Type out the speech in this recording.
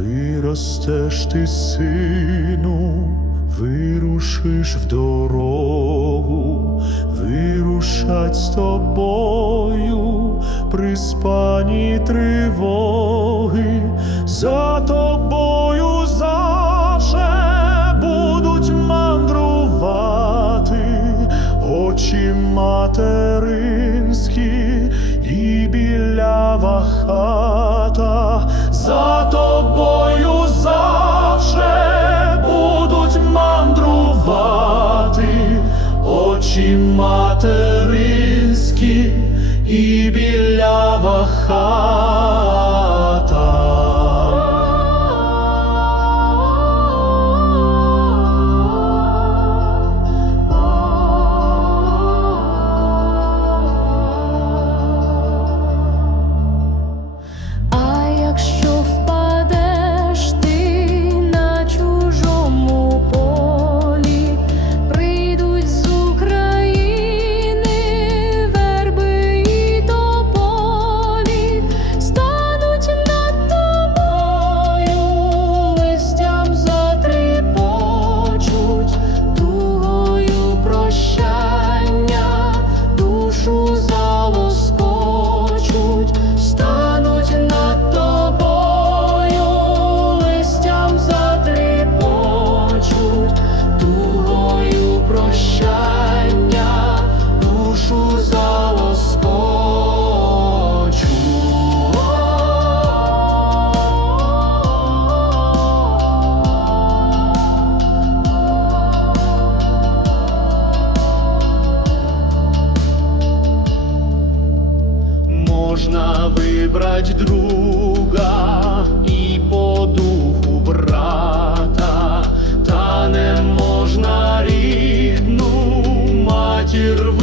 Виростеш ти, сину, вирушиш в дорогу, вирушать з тобою приспані тривоги, за тобою завше будуть мандрувати очі материнські і білява хата, за тобою завше будуть мандрувати очі материнські і білява хата. Брать друга і по духу брата, та не можна рідну матір.